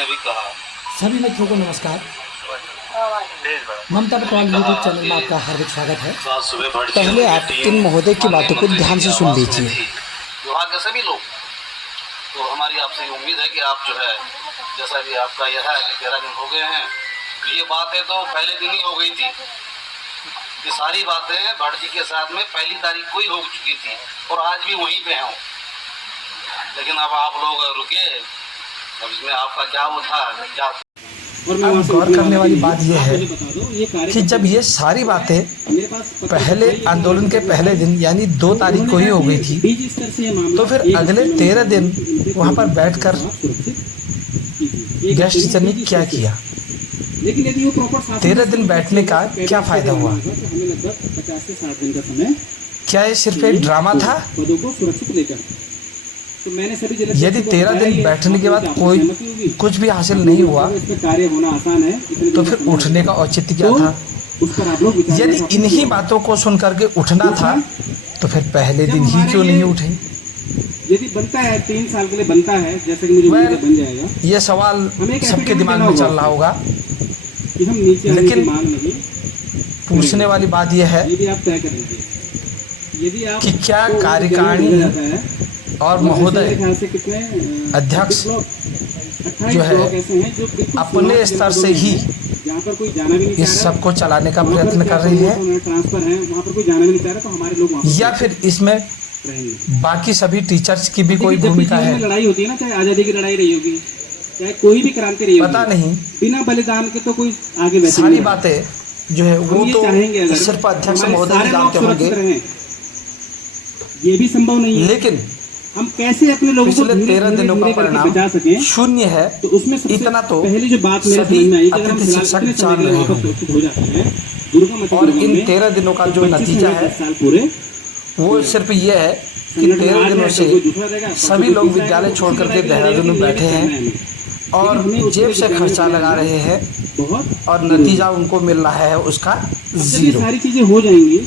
ने भी कहा। सभी मित्रों को नमस्कार। ममता पटवाल यूट्यूब चैनल में आपका हार्दिक स्वागत है। पहले आप इन महोदय की बातों को ध्यान से सुन लीजिए। विभाग के सभी लोग, तो हमारी आपसे उम्मीद है कि आप जो है, जैसा कि आपका यह है कि 13 दिन हो गए हैं, तो ये बातें तो पहले दिन ही हो गई थी। ये सारी बातें भट्ट जी के साथ में पहली तारीख को ही हो चुकी थी और आज भी वहीं पे हैं। लेकिन अब आप लोग रुके, अब इसमें आपका क्या वो था क्या। अब गौर करने वाली बात यह है कि जब ये सारी बातें पहले आंदोलन के पहले दिन यानी 2 तारीख को ही हो गई थी, तो फिर अगले 13 दिन वहाँ पर बैठकर गेस्ट टीचर ने क्या किया? 13 दिन बैठने का क्या फायदा हुआ? क्या ये सिर्फ एक ड्रामा था? यदि 13 दिन बैठने के बाद कोई कुछ भी हासिल नहीं हुआ, तो फिर उठने का औचित्य क्या था? यदि इन्हीं बातों को सुन करके उठना था, तो फिर पहले दिन ही क्यों नहीं उठे? यदि बनता है 3 साल के लिए बनता है, जैसे कि मुझे बन जाएगा। ये सवाल सबके दिमाग में चल रहा होगा, कि हम नीचे लेकिन मांग नहीं पूछने वाली बात यह है यदि आप तय कर लीजिए, यदि आप कि क्या कार्यकारिणी और महोदय अध्यक्ष जो है अपने स्तर से ही जहाँ पर कोई जाना भी नहीं इस सब को चलाने का प्रयत्न कर रही है, ट्रांसफर है, वहाँ पर कोई जाना भी नहीं चाह रहा, तो हमारे लोग या फिर इसमें बाकी सभी टीचर्स की भी कोई भूमिका है? लड़ाई होती है ना, चाहे आज़ादी की लड़ाई रही होगी, चाहे कोई भी क्रांति रही होगी, पता नहीं, बिना बलिदान के तो कोई आगे बढ़ सारी बातें जो है वो तो सिर्फ अध्यक्ष महोदय ही जानते होंगे, ये भी संभव नहीं है। लेकिन हम कैसे अपने लोगों को पिछले 13 दिनों का परिणाम बचा सकें शून्य है। तो उसमें इतना तो पहली जो बात मेरे सभी समझ में आई कि अगर हम अतिथि शिक्षक जान रहे होंगे, हो जाते हैं दुर्गा मत और इन 13 दिनों का जो नतीजा है पूरे वो सिर्फ ये है कि 13 दिनों से सभी लोग विद्यालय छोड़ करके देहरादून में बैठे हैं और जेब से खर्चा लगा रहे हैं और नतीजा उनको मिल रहा है उसका 0। सारी चीजें हो जाएंगी,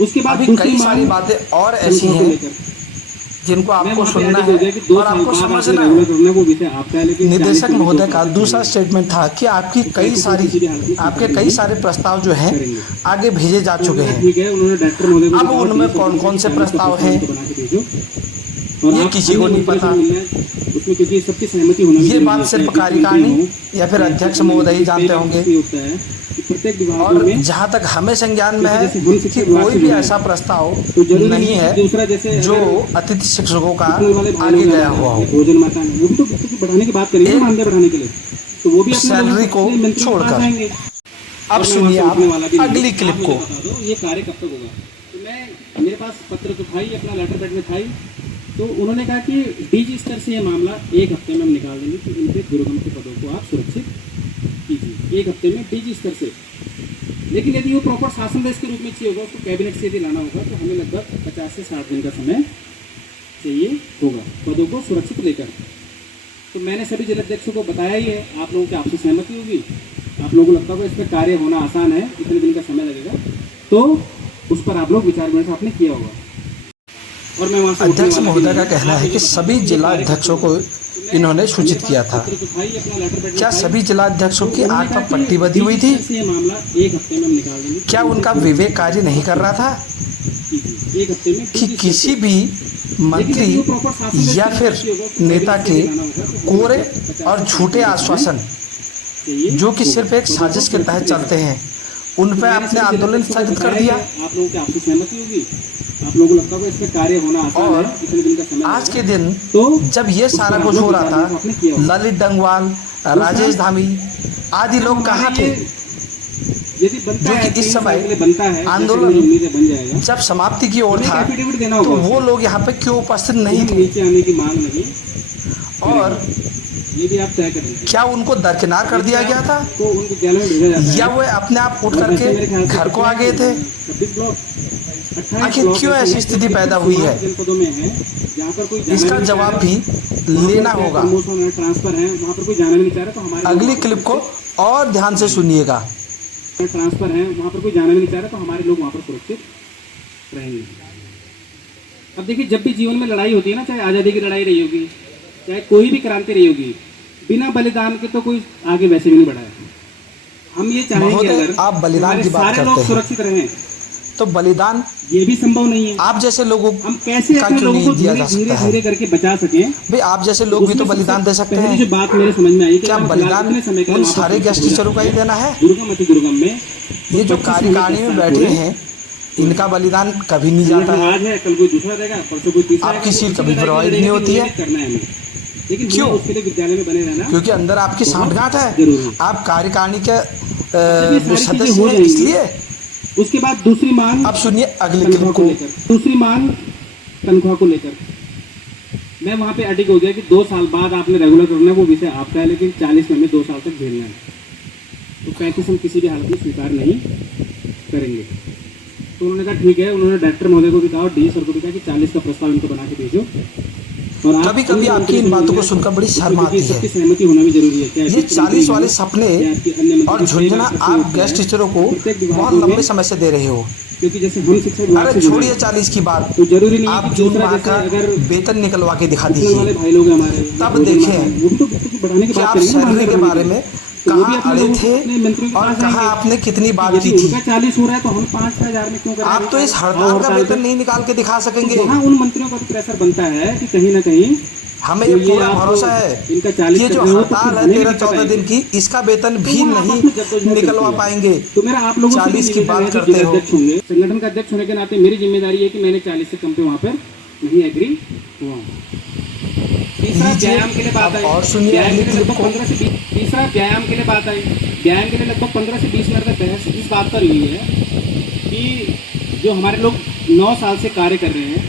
उसके बाद अभी कई सारी बातें और ऐसी हैं जिनको आपको सुनना है और आपको समझना है। निदेशक महोदय का दूसरा स्टेटमेंट था कि आपके कई सारे प्रस्ताव जो हैं आगे भेजे जा चुके हैं। अब उनमें कौन कौन से प्रस्ताव हैं ये किसी को नहीं पता। ये बात सिर्फ कार्यकारिणी या फिर अध्यक्ष महोदय ही जानते होंगे। और जहाँ तक हमें संज्ञान में है कि कोई भी ऐसा प्रस्ताव नहीं है जो अतिथि शिक्षकों का आगे गया हुआ हो, सैलरी को छोड़कर। अब सुनिए आप अगली क्लिप को। ये कार्य कब तक होगा? तो मैं मेरे पास पत्र तो था ही, अपना लेटर पैड में था ही, तो उन्होंने कहा कि डीजी स्तर से ये मामला 1 हफ्ते में हम निकाल देंगे कि इनके दुर्गम के पदों को आप सुरक्षित कीजिए 1 हफ्ते में डीजी स्तर से। लेकिन यदि वो प्रॉपर शासन देश के रूप में चाहिए होगा, उसको कैबिनेट से यदि लाना होगा, तो हमें लगभग 50 से 60 दिन का समय चाहिए होगा पदों को सुरक्षित लेकर। तो मैंने सभी जिलाध्यक्षों को बताया ही है, आप लोगों की आपसे सहमति होगी, आप लोगों को लगता होगा इस पर कार्य होना आसान है, इतने दिन का समय लगेगा, तो उस पर आप लोग विचार विमर्श आपने किया होगा। और मैं वहाँ अध्यक्ष महोदय का कहना है कि सभी जिला अध्यक्षों को इन्होंने सूचित किया था। क्या सभी जिला अध्यक्षों की आंख पर पट्टी बंधी हुई थी? क्या उनका विवेक कार्य नहीं कर रहा था कि किसी भी मंत्री या फिर नेता के कोरे और झूठे आश्वासन जो कि सिर्फ एक साजिश के तहत चलते हैं, उन पर आपने आंदोलन स्थगित कर दिया? आप लोगों की आपसी सहमति होगी, आप लोगों को लगता होगा इसमें कार्य होना आसान है, इतने दिन का समय आज के दिन तो जब ये सारा कुछ हो रहा था, ललित डंगवाल, राजेश धामी आदि लोग कहाँ थे जो कि इस समय आंदोलन जब समाप्ति की ओर था, तो वो लोग यहाँ पे क्यों उपस्थित नहीं थे? नीचे आने की मांग नहीं, और क्या उनको दरकिनार कर दिया गया था या वो अपने आप उठ करके घर को आ गए थे? आखिर क्यों ऐसी स्थिति पैदा हुई है, इसका जवाब भी लेना होगा। अगली क्लिप को और ध्यान से सुनिएगा। ट्रांसफर है, वहाँ पर कोई जाना भी नहीं चाह रहा, तो हमारे लोग वहाँ पर सुरक्षित रहेंगे। अब देखिए, जब भी जीवन में लड़ाई होती है ना, चाहे आज़ादी की लड़ाई रही होगी, चाहे कोई भी क्रांति रही होगी, बिना बलिदान के तो कोई आगे वैसे भी नहीं बढ़ा है। हम ये चाहेंगे महोदय, अगर आप बलिदान की बात सारे करते लोग हैं। सुरक्षित रहें, तो बलिदान ये भी संभव नहीं है। आप जैसे लोगों हम कैसे का अपने क्यों लोगों नहीं को दिया धीरे जा सकता धीरे है? धीरे करके बचा सकें। भाई आप जैसे लोग भी तो उसमें बलिदान दे सबसे सकते पहली हैं। जो बात मेरे समझ में आई कि क्या अगर हम बलिदान इतने समय के लिए उन वहाँ पर सारे गेस्ट टीचरों का ही देना है? दुर्गम में ये जो कार्यकारिणी में बैठे हैं, इनका बलिदान कभी नहीं जाता है। आज है, कल कोई दूसरा रहेगा, परसों कोई तीसरा आपकी आएगा, सीट तो कभी उसी प्रोवाइड लड़ाई नहीं में होती है। मेहनत करना है हमें। लेकिन क्यों? हमें उसके लिए विद्यालय में बने रहना क्योंकि अंदर आपकी सांठगांठ है। जरूरी है। आप कार्यकारिणी के जब ये सारी चीजें सदस्य हो हैं, जाएंगी, इसलिए। उसके बाद दूसरी मांग अब सुनिए अगले तनख्वाह क्लिप को को। लेकर, दूसरी मांग तनख्वाह को लेकर मैं वहाँ पे अटिक हो गया कि 2 साल बाद आपने रेगुलर करना है, वो विषय आपका है, लेकिन 40 में हमें 2 साल तक झेलना है। तो 35 हम किसी भी हालत में स्वीकार नहीं करेंगे। तो उन्होंने कहा ठीक है। उन्होंने डायरेक्टर महोदय को भी कहा और डी सर को भी कहा कि 40 का प्रस्ताव इनको बना के भेजो। और आप कभी कभी आपकी इन बातों को सुनकर बड़ी शर्म आती है। सबकी सहमति होना भी जरूरी है। ये 40 वाले सपने और झुंझुना आप गेस्ट टीचरों को बहुत लंबे समय से दे रहे हो। क्योंकि जैसे हम शिक्षा विभाग अरे से जुड़े छोड़िए हैं, 40 की बात, तो जरूरी नहीं है आप कि जून दूसरा माह जैसे का अगर वेतन निकलवा के दिखा वाले दीजिए। भाई लोग हैं हमारे, तब वो देखें भी तो बढ़ाने की कि बात आप करेंगे ना, सैलरी के बढ़ाने बारे की। में तो वो भी कहाँ अपने अड़े लोगों को थे अपने मंत्रियों के और पास कहाँ जाएंगे। आपने कितनी बात यदि की थी। उनका 40 हो रहा है तो हम 5,000 में क्यों करें? आप तो इस हड़ताल का वेतन नहीं निकाल के दिखा सकेंगे। तो वहाँ उन मंत्रियों का भी प्रेशर बनता है कि कहीं ना कहीं हमें तो ये पूरा आप भरोसा है इनका 40 ये जो कर रहे हो, तो हड़ताल फिर है हमें भी 13-14 दिन की, इसका वेतन भी तो आप नहीं अपनी जद्दोजहद निकलवा करती है। पाएंगे। तो मेरा आप लोगों से 40 की निवेदन बात है कि करते हो। अध्यक्ष होंगे, संगठन का अध्यक्ष होने के नाते मेरी जिम्मेदारी है कि मैंने 40 से कम पे वहाँ पर नहीं एग्री हुआ। तीसरा लीजिए, व्यायाम के लिए बात अब आई। और सुनिए व्यायाम अगली के लिए क्लिप लगभग को। 15 से 20 तीसरा व्यायाम के लिए बात आई। व्यायाम के लिए लगभग 15 से 20 मिनट तक बहस इस बात पर हुई है कि जो हमारे लोग 9 साल से कार्य कर रहे हैं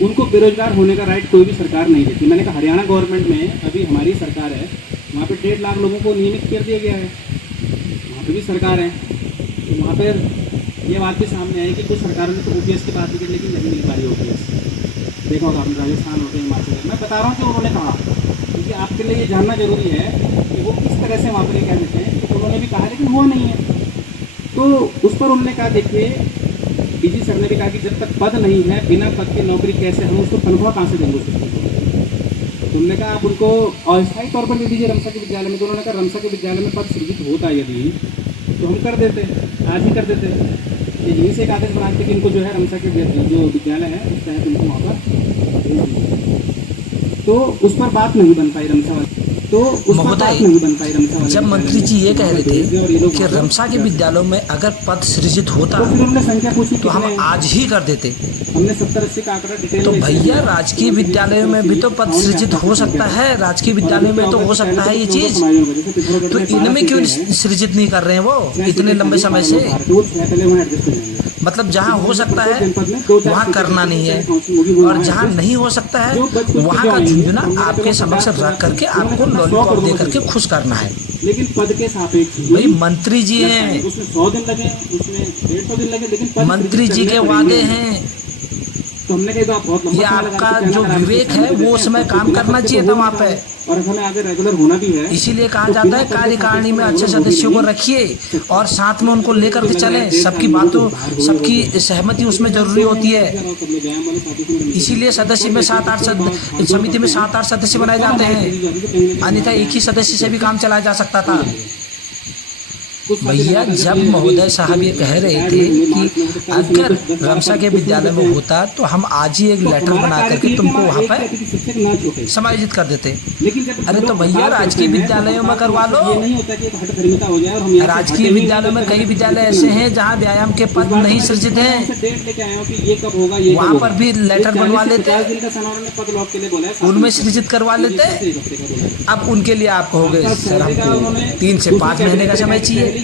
उनको बेरोजगार होने का राइट कोई भी सरकार नहीं देती। मैंने कहा हरियाणा गवर्नमेंट में अभी हमारी सरकार है, वहाँ पे 1.5 लाख लोगों को नियमित कर दिया गया है, वहाँ पे भी सरकार है। तो वहाँ पर ये बात भी सामने आई कि कुछ सरकारों ने तो OPS की बात की लेकिन नहीं मिल पाई OPS। देखा होगा आपने राजस्थान हो गया, हिमाचल। मैं बता रहा हूँ कि उन्होंने कहा, क्योंकि आपके लिए ये जानना जरूरी है कि वो किस तरह से वहाँ पर ये कह देते हैं कि उन्होंने भी कहा लेकिन हुआ नहीं है। तो उस पर उन्होंने कहा देखिए, डीजी सर ने भी कहा कि जब तक पद नहीं है, बिना पद की नौकरी कैसे, हम उसको तनख्वाह कहाँ से देंगे उसको? उन्होंने कहा आप उनको अस्थायी तौर पर दे दीजिए रमसा के विद्यालय में। तो उन्होंने कहा रमसा के विद्यालय में पद सृजित होता यदि तो हम कर देते, आज ही कर देते। यहीं से एक आदेश बनाते कि इनको जो है रमसा के जो विद्यालय है उस तहत उनको वहाँ पर भेज दीजिए। तो उस पर बात नहीं बन पाई रमसा वाली। तो उस पर बात नहीं बन पाई रमसा वाली। जब मंत्री जी ये कह रहे थे कि रमसा के विद्यालयों में अगर पद सृजित होता तो फिर उन्होंने संख्या पूछी तो हम कितने? आज ही कर देते। हमने 70-80 का आंकड़ा डिटेल तो में भैया राजकीय विद्यालयों में भी तो पद सृजित हो सकता है, राजकीय विद्यालयों में तो हो सकता है ये चीज। तो इनमें क्यों सृजित नहीं कर रहे हैं वो इतने लंबे समय से? मतलब जहाँ हो सकता है वहाँ करना नहीं है, और जहाँ नहीं हो सकता है वहाँ का झुंझुना आपके समक्ष रख करके आपको लॉलीपॉप दे करके खुश करना है। लेकिन पद के सापेक्ष भाई मंत्री जी हैं, उसमें 100 दिन लगे, उसमें 150 दिन लगे, लेकिन पद मंत्री जी के वादे हैं। तो हमने कहा आप बहुत लंबा ये समय लगा आपका के जो कहना विवेक है वो उसमें काम करना चाहिए था वहाँ पे। और हमें आगे रेगुलर होना भी है। इसीलिए कहा जाता है कार्यकारिणी में अच्छे सदस्यों को रखिए और साथ में उनको लेकर के चलें। सबकी बातों, सबकी सहमति उसमें जरूरी होती है। इसीलिए सदस्य में 7-8 समिति में 7-8 सदस्य बनाए जाते हैं, अन्यथा एक ही सदस्य से भी काम चलाया जा सकता था। भैया जब महोदय साहब ये कह रहे थे कि अगर रमसा के विद्यालय में होता तो हम आज ही एक लेटर बना करके तुमको वहाँ पर समायोजित कर देते। अरे तो भैया राजकीय विद्यालयों में करवा लो। राजकीय विद्यालयों में कई विद्यालय ऐसे हैं जहाँ व्यायाम के पद नहीं सृजित हैं, वहाँ पर भी लेटर बनवा लेते, उनमें सृजित करवा लेते। अब उनके लिए आप कहोगे सर हमको 3 से 5 महीने का समय चाहिए,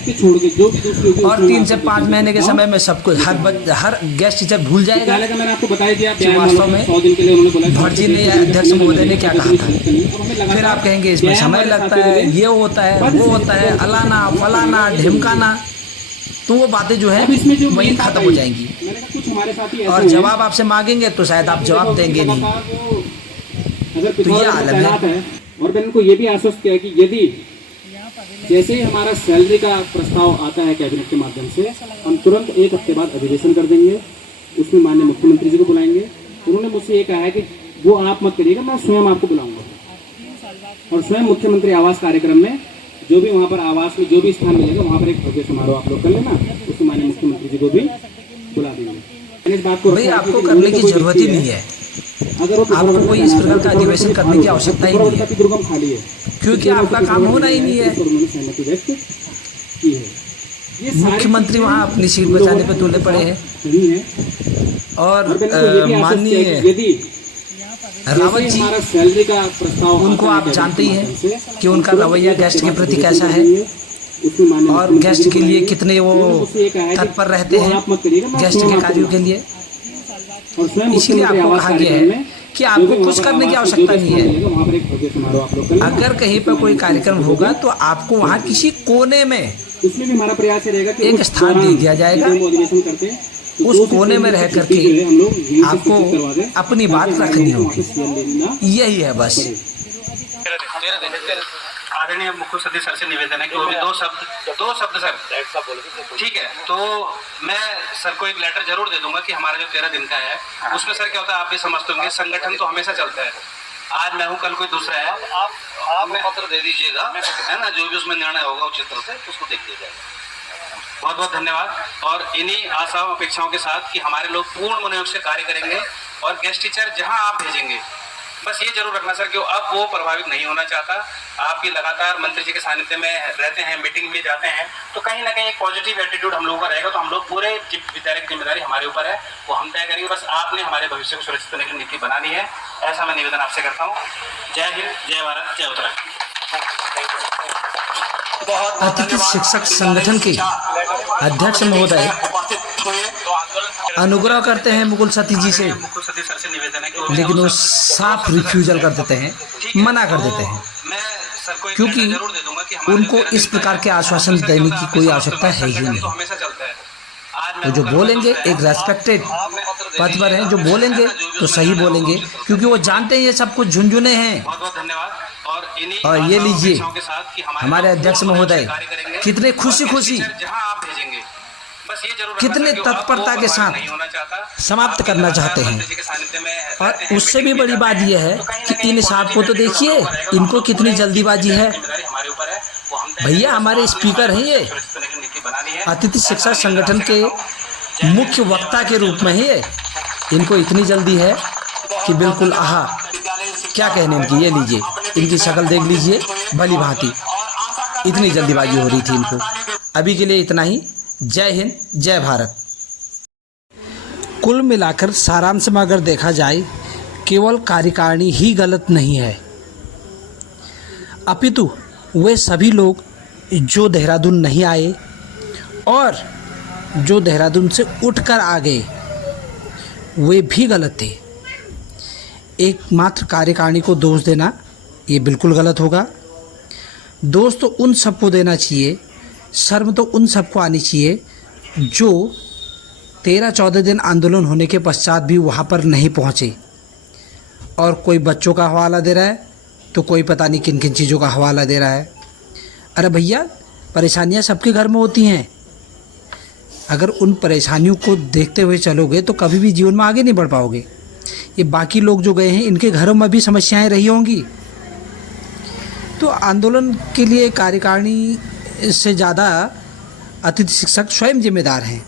और 3 से 5 महीने के समय में सब कुछ हर गेस्ट टीचर भूल जाएगा कि वास्तव में भटजी ने अध्यक्ष महोदय ने क्या कहा था। फिर आप कहेंगे इसमें समय लगता है, ये होता है, वो होता है, अलाना फलाना ढिमकाना। तो वो बातें जो है वही खत्म हो जाएंगी, और जवाब आपसे मांगेंगे तो शायद आप जवाब देंगे नहीं। तो ये आलम है। और मैंने उनको ये भी आश्वस्त किया कि यदि जैसे ही हमारा सैलरी का प्रस्ताव आता है कैबिनेट के माध्यम से, हम तुरंत 1 हफ्ते बाद अधिवेशन कर देंगे, उसमें माननीय मुख्यमंत्री जी को बुलाएंगे। उन्होंने मुझसे ये कहा है कि वो आप मत करिएगा, मैं स्वयं आपको बुलाऊंगा। और स्वयं मुख्यमंत्री आवास कार्यक्रम में जो भी वहाँ पर आवास में जो भी स्थान मिलेगा वहाँ पर एक भव्य समारोह आप लोग कर लेना, उसमें माननीय मुख्यमंत्री जी को भी बुला देंगे। इस बात को भाई आपको करने की जरूरत ही नहीं है, आपको कोई इस प्रकार का अधिवेशन करने की आवश्यकता ही नहीं है, दुर्गम खाली है क्योंकि आपका काम होना ही नहीं है। उन्होंने सहमति व्यक्त की है। ये मुख्यमंत्री वहाँ अपनी सीट बचाने पे तुले पड़े हैं नहीं है। और माननीय यदि रावत जी, हमारा सैलरी का प्रस्ताव उनको आप जानते ही हैं कि उनका रवैया गेस्ट के प्रति कैसा है और गेस्ट के लिए कितने वो तत्पर रहते हैं गेस्ट के कार्यों के लिए। इसीलिए आपको कहा गया है कि आपको कुछ करने की आवश्यकता नहीं है। अगर कहीं पर कोई कार्यक्रम होगा तो आपको वहाँ किसी कोने में इसमें भी हमारा प्रयास रहेगा कि एक स्थान दे दिया जाएगा, उस कोने में रह करके आपको अपनी बात रखनी होगी, यही है बस। आदरणीय मुख्य सचिव सर से निवेदन है कि वो भी दो शब्द सर, ठीक है। तो मैं सर को एक लेटर जरूर दे दूंगा कि हमारा जो 13 दिन का है उसमें सर क्या होता है, आप भी समझते होंगे संगठन तो हमेशा चलता है, आज मैं हूँ कल कोई दूसरा है, आप पत्र दे दीजिएगा, है ना, जो भी उसमें निर्णय होगा उचित तरह से उसको देख लिया जाएगा। बहुत बहुत धन्यवाद। और इन्हीं आशाओं अपेक्षाओं के साथ कि हमारे लोग पूर्ण मनोयोग से कार्य करेंगे और गेस्ट टीचर जहां आप भेजेंगे बस ये जरूर रखना सर कि अब वो प्रभावित नहीं होना चाहता। आपकी लगातार मंत्री जी के सानिध्य में रहते हैं, मीटिंग में जाते हैं, तो कहीं ना कहीं एक पॉजिटिव एटीट्यूड हम लोगों का रहेगा। तो हम लोग पूरे विद्यालय की जिम्मेदारी हमारे ऊपर है, वो हम तय करेंगे। बस आपने हमारे भविष्य को सुरक्षित करने की नीति बनानी है, ऐसा मैं निवेदन आपसे करता हूँ। जय हिंद, जय भारत, जय उत्तराखंड। अतिथि शिक्षक संगठन के अध्यक्ष महोदय अनुग्रह करते हैं मुकुल सती जी से, लेकिन वो साफ रिफ्यूजल कर देते हैं, मना कर देते हैं, क्योंकि उनको इस प्रकार के आश्वासन देने की कोई आवश्यकता है ही नहीं। तो जो बोलेंगे एक रेस्पेक्टेड पद पर हैं, जो बोलेंगे तो सही बोलेंगे, क्योंकि वो जानते हैं ये सब कुछ झुंझुने हैं। और ये लीजिए हमारे अध्यक्ष महोदय कितने खुशी खुशी, कितने तत्परता के साथ समाप्त करना चाहते हैं। और उससे भी बड़ी बात यह है कि इन साहब को तो देखिए, इनको कितनी जल्दीबाजी है। भैया हमारे स्पीकर हैं, ये अतिथि शिक्षा संगठन के मुख्य वक्ता के रूप में है, इनको इतनी जल्दी है कि बिल्कुल आहा, क्या कहने इनकी। ये लीजिए इनकी शक्ल देख लीजिए, भली भांति इतनी जल्दीबाजी हो रही थी इनको। अभी के लिए इतना ही। जय हिंद, जय भारत। कुल मिलाकर सारांश में अगर देखा जाए, केवल कार्यकारिणी ही गलत नहीं है, अपितु वे सभी लोग जो देहरादून नहीं आए और जो देहरादून से उठकर आ गए वे भी गलत थे। एकमात्र कार्यकारिणी को दोष देना ये बिल्कुल गलत होगा। दोष तो उन सबको देना चाहिए, शर्म तो उन सबको आनी चाहिए जो 13-14 दिन आंदोलन होने के पश्चात भी वहाँ पर नहीं पहुँचे। और कोई बच्चों का हवाला दे रहा है तो कोई पता नहीं किन किन चीज़ों का हवाला दे रहा है। अरे भैया, परेशानियाँ सबके घर में होती हैं, अगर उन परेशानियों को देखते हुए चलोगे तो कभी भी जीवन में आगे नहीं बढ़ पाओगे। ये बाकी लोग जो गए हैं इनके घरों में भी समस्याएं रही होंगी। तो आंदोलन के लिए कार्यकारिणी से ज़्यादा अतिथि शिक्षक स्वयं जिम्मेदार हैं।